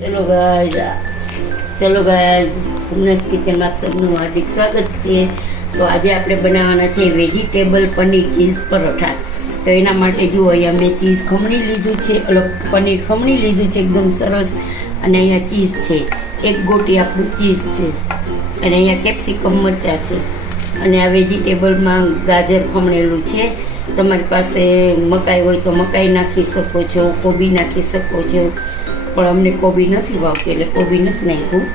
ચલો ગાઈઝ ઉમનેસ કિચનમાં આપ સૌનું હાર્દિક સ્વાગત છે। તો આજે આપણે બનાવવાના છે વેજીટેબલ પનીર ચીઝ પરોઠા। તો એના માટે જુઓ અહીંયા મેં ચીઝ ખમણી લીધું છે, પનીર ખમણી લીધું છે એકદમ સરસ। અને અહીંયા ચીઝ છે, એક ગોટી આપણું ચીઝ છે, અને અહીંયા કેપ્સિકમ મરચાં છે, અને આ વેજીટેબલમાં ગાજર ખમણેલું છે। તમારી પાસે મકાઈ હોય તો મકાઈ નાખી શકો છો, કોબી નાખી શકો છો, પણ અમને કોબી નથી ભાવતી એટલે કોબી નથી નાખ્યું।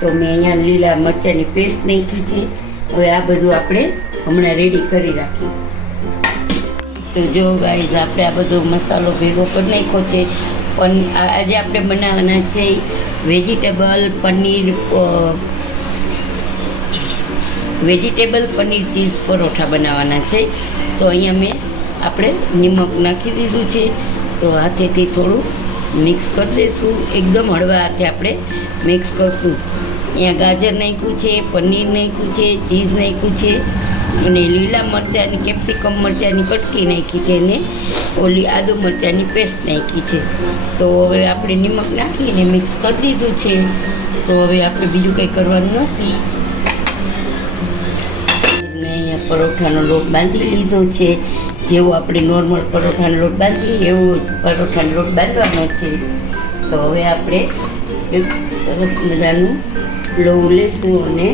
તો મેં અહીંયા લીલા મરચાંની પેસ્ટ નાખી છે। હવે આ બધું આપણે હમણાં રેડી કરી રાખીએ। તો જો ગાઈઝ આપણે આ બધો મસાલો ભેગો કરી નાખ્યો છે। પણ આજે આપણે બનાવવાના છે વેજીટેબલ પનીર ચીઝ પરોઠા બનાવવાના છે। તો અહીંયા આપણે નિમક નાખી દીધું છે, તો હાથેથી થોડું મિક્સ કરી દઈશું, એકદમ હળવા હાથે આપણે મિક્સ કરશું। અહીંયા ગાજર નાખ્યું છે, પનીર નાખ્યું છે, ચીઝ નાખ્યું છે, અને લીલા મરચાંની કેપ્સિકમ મરચાંની કટકી નાખી છે, અને ઓલી આદુ મરચાંની પેસ્ટ નાખી છે। તો હવે આપણે નિમક નાખીને મિક્સ કરી દીધું છે। તો હવે આપણે બીજું કંઈ કરવાનું નથી। અહીંયા પરોઠાનો લોટ બાંધી લીધો છે, જેવો આપણે નોર્મલ પરોઠાનો લોટ બાંધીએ એવો જ પરોઠાનો લોટ બાંધવાનો છે। તો હવે આપણે એક સરસ મજાનું લોહું લેશું અને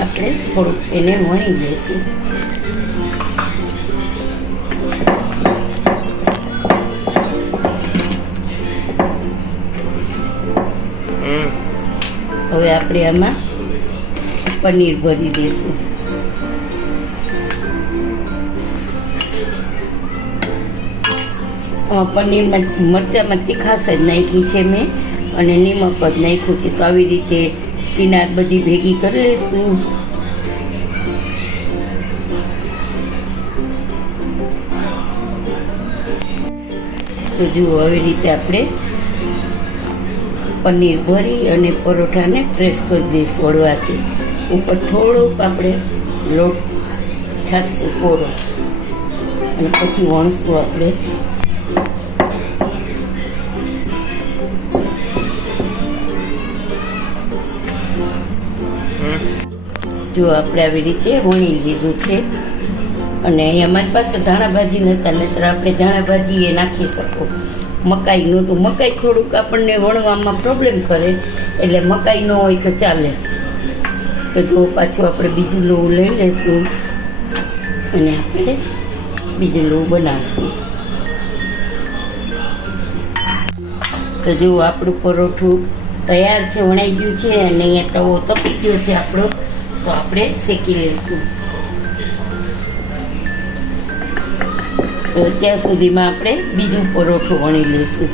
આપણે થોડુંક એને વણી લઈશું। હવે આપણે આમાં પનીર ભરી દઈશું। પનીરમાં મરચાંમાં તીખાશ જ નાખી છે મેં, અને નિમક જ નાખ્યું છે। તો આવી રીતે કિનાર બધી ભેગી કરી લઈશું। તો જુઓ આવી રીતે આપણે પનીર ભરી અને પરોઠાને પ્રેસ કરી દઈશું હળવાથી। ઉપર થોડુંક આપણે લોટ છાંટશું કોરો, અને પછી વણશું આપણે। જો આપણે આવી રીતે વણી લીધું છે, અને અહીં અમારી પાસે ધાણા ભાજી નહોતા, નહીતર આપણે ધાણા ભાજી એ નાખી શકો। મકાઈ નહોતું, મકાઈ થોડુંક આપણને વણવામાં પ્રોબ્લેમ કરે, એટલે મકાઈ ન હોય તો ચાલે। તો જો પાછું આપણે બીજું લોહું લઈ લઈશું, અને આપણે બીજું લોહું બનાવીશું। તો જો આપણું પરોઠું તૈયાર છે, વણાઈ ગયું છે, અને અહીંયા તવો તપી ગયો છે આપણો। તો આપણે શેકી લઈશું। તો ત્યાં સુધીમાં આપણે બીજું પરોઠું વણી લઈશું।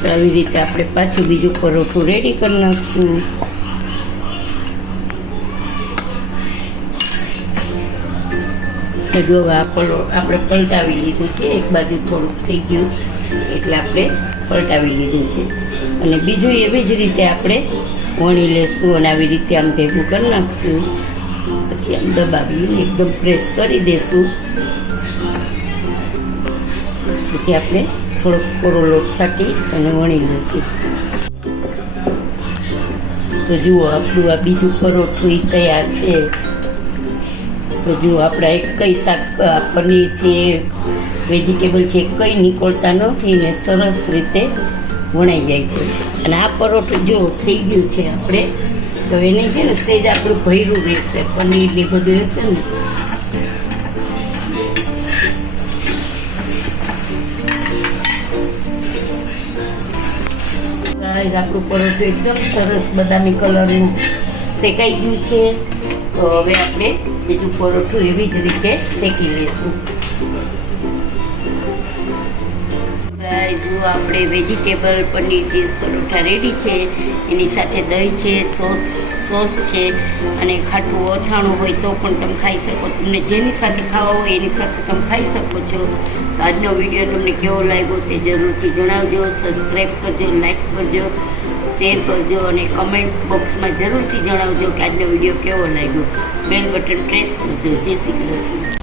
તો આવી રીતે આપણે પાછું બીજું પરોઠું રેડી કરી નાખશું। જો આપણે પલટાવી લીધું છે, એક બાજુ થોડુંક થઈ ગયું એટલે આપણે પલટાવી લીધું છે, અને બીજું એવી જ રીતે આપણે વણી લેશું, અને આવી રીતે આમ ભેગું કરી નાખશું। પછી આમ દબાવીને એકદમ પ્રેસ કરી દઈશું। પછી આપણે થોડોક કોરો લોટ છાંટી અને વણી લઈશું। તો જુઓ આપણું આ બીજું પરોઠું તૈયાર છે। તો જુઓ આપણા એક કઈ શાક પનીર છે, વેજીટેબલ છે, કંઈ નીકળતા નથી ને સરસ રીતે વણાઈ જાય છે। અને આ પરોઠું જો થઈ ગયું છે આપણે, તો એને છે ને સેજ આપણું ભર્યું રહેશે, પનીર ને બધું રહેશે ને। આપણું પરોઠું એકદમ સરસ બદામી કલરનું શેકાઈ ગયું છે। તો હવે આપણે બીજું પરોઠું એવી જ રીતે શેકી લઈશું। જો આપણે vegetable paneer cheese paratha ready છે, એની સાથે દહીં છે, સોસ છે, અને ખાટું અથાણું હોય તો પણ તમે ખાઈ શકો। તમને જેની સાથે ખાવા હોય એની સાથે તમે ખાઈ શકો છો। તો આજનો વિડીયો તમને કેવો લાગ્યો તે જરૂરથી જણાવજો। સબસ્ક્રાઈબ કરજો, લાઈક કરજો, શેર કરજો, અને કમેન્ટ બોક્સમાં જરૂરથી જણાવજો કે આજનો વિડીયો કેવો લાગ્યો। બેલ બટન પ્રેસ કરજો। જય શ્રી કૃષ્ણ।